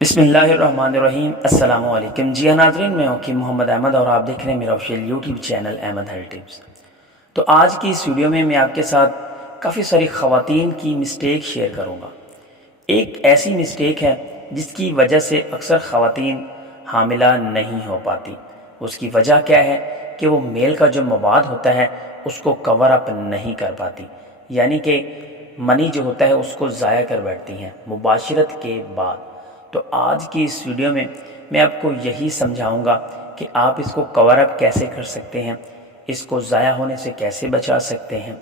बिस्मिल्लाहिर्रहमानिर्रहीम अस्सलाम वालेकुम। जी हाँ नाज़रीन, मैं हकीम मोहम्मद अहमद और आप देख रहे हैं मेरा official YouTube channel Ahmad health tips. तो आज की इस वीडियो में मैं आपके साथ काफ़ी सारी ख़वातीन की मिस्टेक शेयर करूँगा। एक ऐसी मिस्टेक है जिसकी वजह से अक्सर ख़वातीन हामिला नहीं हो पाती। उसकी वजह क्या है कि वो मेल का जो मवाद होता है उसको कवर अप नहीं कर पाती, यानी कि मनी जो होता है उसको ज़ाया कर बैठती हैं मुबाशरत के बाद। तो आज की इस वीडियो में मैं आपको यही समझाऊंगा कि आप इसको कवर अप कैसे कर सकते हैं, इसको ज़ाया होने से कैसे बचा सकते हैं,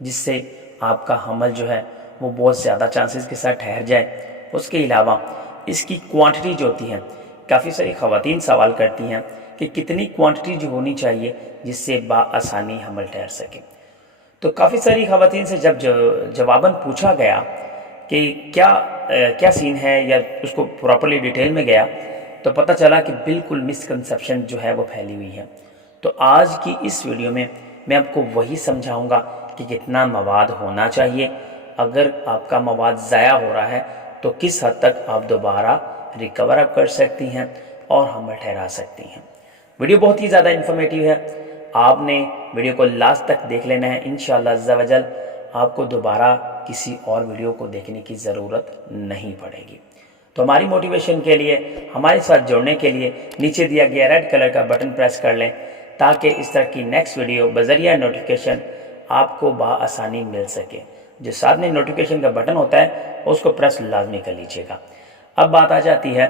जिससे आपका हमल जो है वो बहुत ज़्यादा चांसेस के साथ ठहर जाए। उसके अलावा इसकी क्वांटिटी जो होती है, काफ़ी सारी ख़वातीन सवाल करती हैं कि कितनी क्वांटिटी जो होनी चाहिए जिससे बाआसानी हमल ठहर सके। तो काफ़ी सारी ख़वातीन से जब जवाबन पूछा गया कि क्या सीन है या उसको प्रॉपरली डिटेल में गया, तो पता चला कि बिल्कुल मिसकंसेप्शन जो है वो फैली हुई है। तो आज की इस वीडियो में मैं आपको वही समझाऊंगा कि कितना मवाद होना चाहिए, अगर आपका मवाद ज़ाया हो रहा है तो किस हद तक आप दोबारा रिकवर अप कर सकती हैं और हमल ठहरा सकती हैं। वीडियो बहुत ही ज़्यादा इन्फॉर्मेटिव है, आपने वीडियो को लास्ट तक देख लेना है। इंशाअल्लाह अज़्ज़ा वजल आपको दोबारा किसी और वीडियो को देखने की ज़रूरत नहीं पड़ेगी। तो हमारी मोटिवेशन के लिए, हमारे साथ जुड़ने के लिए नीचे दिया गया रेड कलर का बटन प्रेस कर लें, ताकि इस तरह की नेक्स्ट वीडियो बज़रिया नोटिफिकेशन आपको बाआसानी मिल सके। जो साथ में नोटिफिकेशन का बटन होता है उसको प्रेस लाजमी कर लीजिएगा। अब बात आ जाती है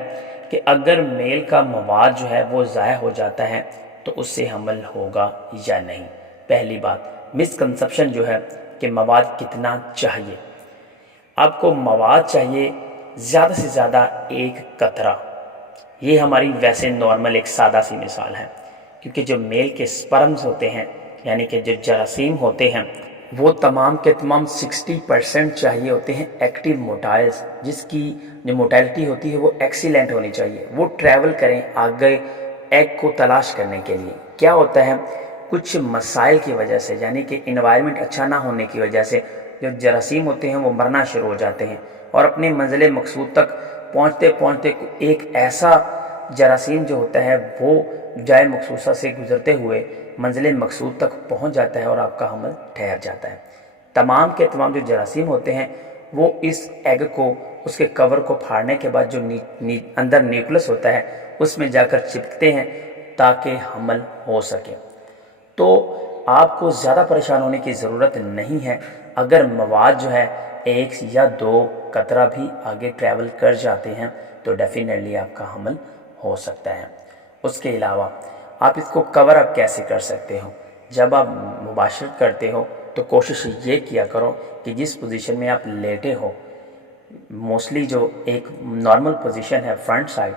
कि अगर मेल का मवाद जो है वो ज़ाया हो जाता है तो उससे हमल होगा या नहीं। पहली बात, मिसकंसेप्शन जो है कि मवाद कितना चाहिए। आपको मवाद चाहिए ज़्यादा से ज़्यादा 1 कतरा। ये हमारी वैसे नॉर्मल एक सादा सी मिसाल है, क्योंकि जो मेल के स्पर्म्स होते हैं यानी कि जो जरासीम होते हैं वो तमाम के तमाम 60% चाहिए होते हैं एक्टिव मोटाइल्स, जिसकी जो मोटाइलिटी होती है वो एक्सीलेंट होनी चाहिए। वो ट्रैवल करें आगे एग को तलाश करने के लिए। क्या होता है, कुछ मसाइल की वजह से, यानी कि इन्वायरमेंट अच्छा ना होने की वजह से जो जरासीम होते हैं वो मरना शुरू हो जाते हैं और अपने मंजिल मकसूद तक पहुँचते पहुँचते एक ऐसा जरासीम जो होता है वो जाए मखसूसा से गुजरते हुए मंजिल मकसूद तक पहुँच जाता है और आपका हमल ठहर जाता है। तमाम के तमाम जो जरासीम होते हैं वो इस एग को, उसके कवर को फाड़ने के बाद जो अंदर न्यूक्लियस होता है उसमें जाकर चिपकते हैं ताकि हमल हो सके। तो आपको ज़्यादा परेशान होने की ज़रूरत नहीं है। अगर मवाद जो है 1 या 2 कतरा भी आगे ट्रैवल कर जाते हैं तो डेफिनेटली आपका हमल हो सकता है। उसके अलावा आप इसको कवर अप कैसे कर सकते हो, जब आप मुबाशरत करते हो तो कोशिश ये किया करो कि जिस पोजीशन में आप लेटे हो, मोस्टली जो एक नॉर्मल पोजीशन है फ्रंट साइड,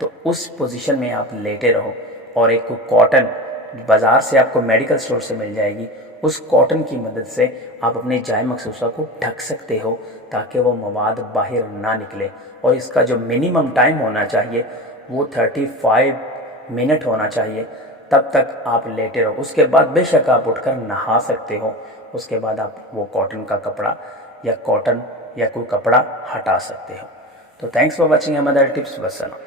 तो उस पोजीशन में आप लेटे रहो और एक कॉटन बाज़ार से आपको मेडिकल स्टोर से मिल जाएगी, उस कॉटन की मदद से आप अपने जाए मखसूसा को ढक सकते हो ताकि वो मवाद बाहर ना निकले। और इसका जो मिनिमम टाइम होना चाहिए वो 35 मिनट होना चाहिए। तब तक आप लेटे रहो, उसके बाद बेशक आप उठकर नहा सकते हो। उसके बाद आप वो कॉटन का कपड़ा या कॉटन या कोई कपड़ा हटा सकते हो। तो thanks for watching Ahmed health tips. वस्सलाम।